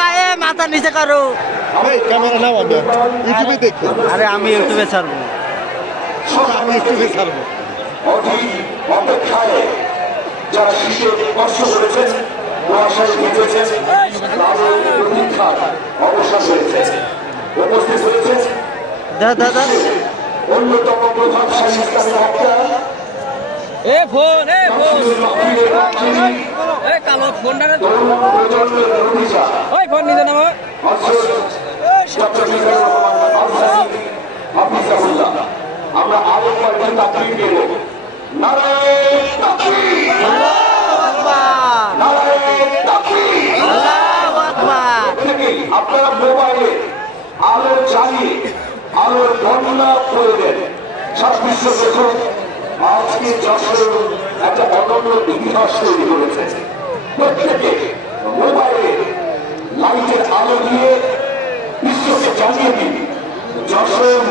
ভাই মাথা নিচে করো। ক্যামেরা নাও, আমি ইউটিউবে দেখি। আরে আমি ইউটিউবে ছাড়বো, আমি ইউটিউবে ছাড়বো। অপেক্ষায় যারা শিশুর কষ্ট করেছেন, কুয়াশায় ভিজেছেন, প্রতীক্ষার অবসান হয়েছে। উপস্থিত হয়েছে অন্যতম প্রভাবশালী ইসলামী বক্তা আমরা আরেকবার তাকবীর দেব। নারায়ে তাকবীর, নারায়ে তাকবীর। আপনারা মোবাইলে আলো জ্বালিয়ে আলোর বর্ণনা করে দেন। সারা বিশ্ব দেখুন আজকে যশোর একটা অনন্য ইতিহাস তৈরি করেছে। প্রত্যেকে মোবাইলে লাইটের আলো দিয়ে বিশ্বকে জানিয়ে দিন যশোর